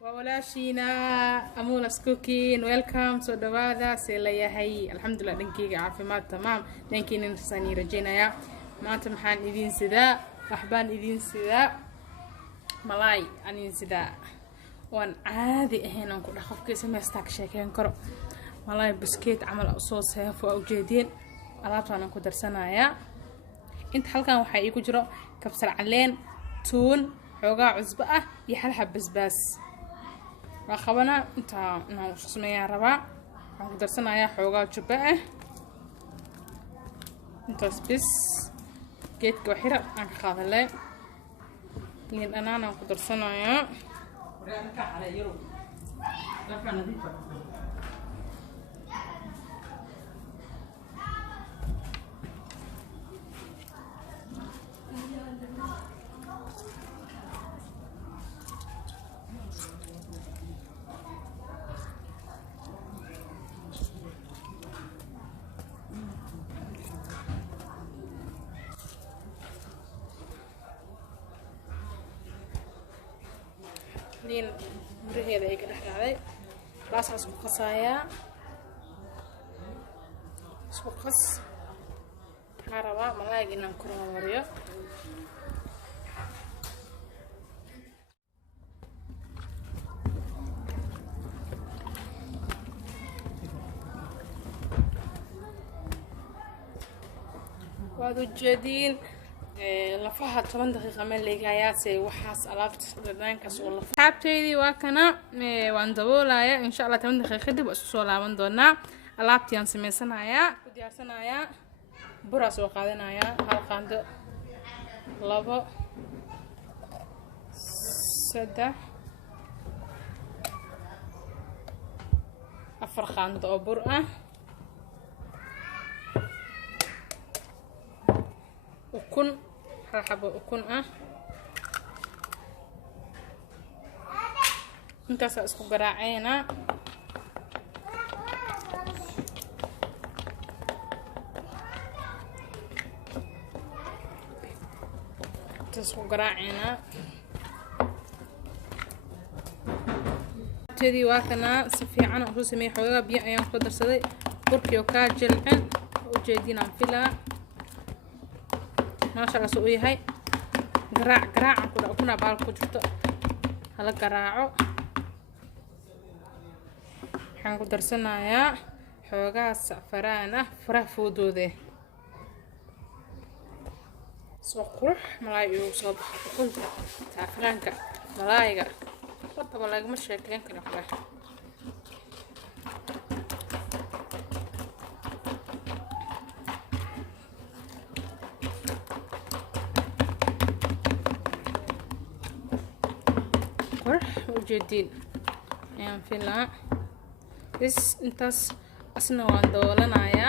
وولاشينا أمولاس كوكين ويلكم سو دوادا سيليا هي الحمد لله دنكيغا عافيماد تمام دنكين نساني رجينايا maanta maxaan idin sidaa waxbaan idin sidaa malaay aan sidaa waan caadi ahayn aan ku dhaqafkiisa meestaa ka sheekeen karo malaay biskeet camal soo seefo oo jeedin alaabtaan aan ku darsanayaa inta halkan waxa igu jiro kabsar caleen tuun xoogaa cusbo ah iyo hal xab basbaas waa qabana inta aan sameeyaan rabaa aan ku darsanayaa xoogaa jubba ah intaas bis geedka waxira aan qaadalay liin dhanaan aan ku darsanayaa لين مرهيدا ay ka dhaxdacday baas isku qasaya isku qas haraba malaayga inaan ku mariyo waad u jeedin lafaha 10 daqiiqo meel leeyahay waxaas alaabta dhanaankaas oo la xabteedii waa kana waan daboolaya insha Allah 10 daqiiqo kadib isku soo laaban doonaa alaabtii aan sameysanayaa ku diyaarsanayaa buraas oo qaadanaya hal qaando 2 3 4 qaando oo bur ah ukun hal xabo ukun ah intaas isku garaacayna isku garaacayna tedii waa kana si fiican oo sameey xoogaa biyo ayaan ku darsaday burkii oo ka jilcan oo jeedinaan filaa ما شاء الله سوي هاي قراع كنا بالكو جرتو هلا قراعو حنكو درسنايا حوغا سعفرانه فرح فودوده سو قروح ملايو سو بخل سعفرانكا ملايغا طبعا لاغما شيكين كنا خلاص وجدين يعني فيلا بس انتاس اسنا واندولنايا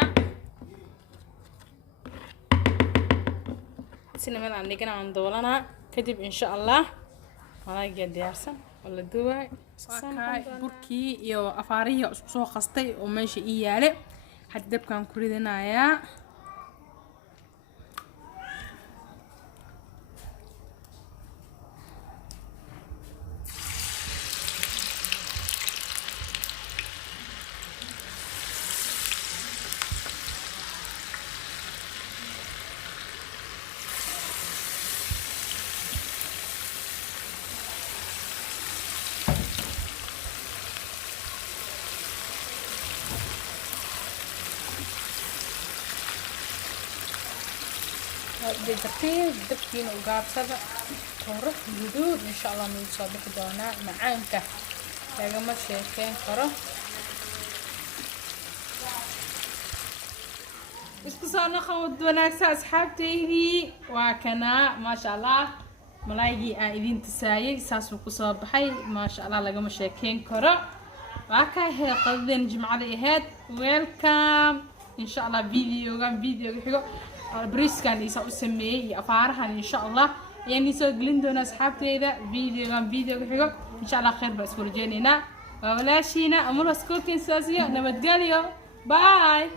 سينا مال عندي كنا واندولنا كدب ان شاء الله ولاقي ديارسن ولا دواي بركي iyo afaariyo isku soo qastay oo meesha ii yaale had dabkan ku ridanayaa دقيقتين دبكين وقابسة كروح جدود إن شاء الله من صباح دونا معانك لقى ما شيكين كروح اسكسونا خود وناكسا أصحابتي وكنا ما شاء الله ملايجي آئذين تسايي ساسو كصباحي ما شاء الله لقى ما شيكين كروح وكاي هي قضين جمعة إهاد ويلكم إن شاء الله فيديو يحيو بريسكان يسا أسميه أفارها إن شاء الله يعني سو جلندونا أصحابتي إذا فيديو يحيو إن شاء الله خير بس ورجينا وولاشينا أمور سكوكين ساسيو نبتقاليو باي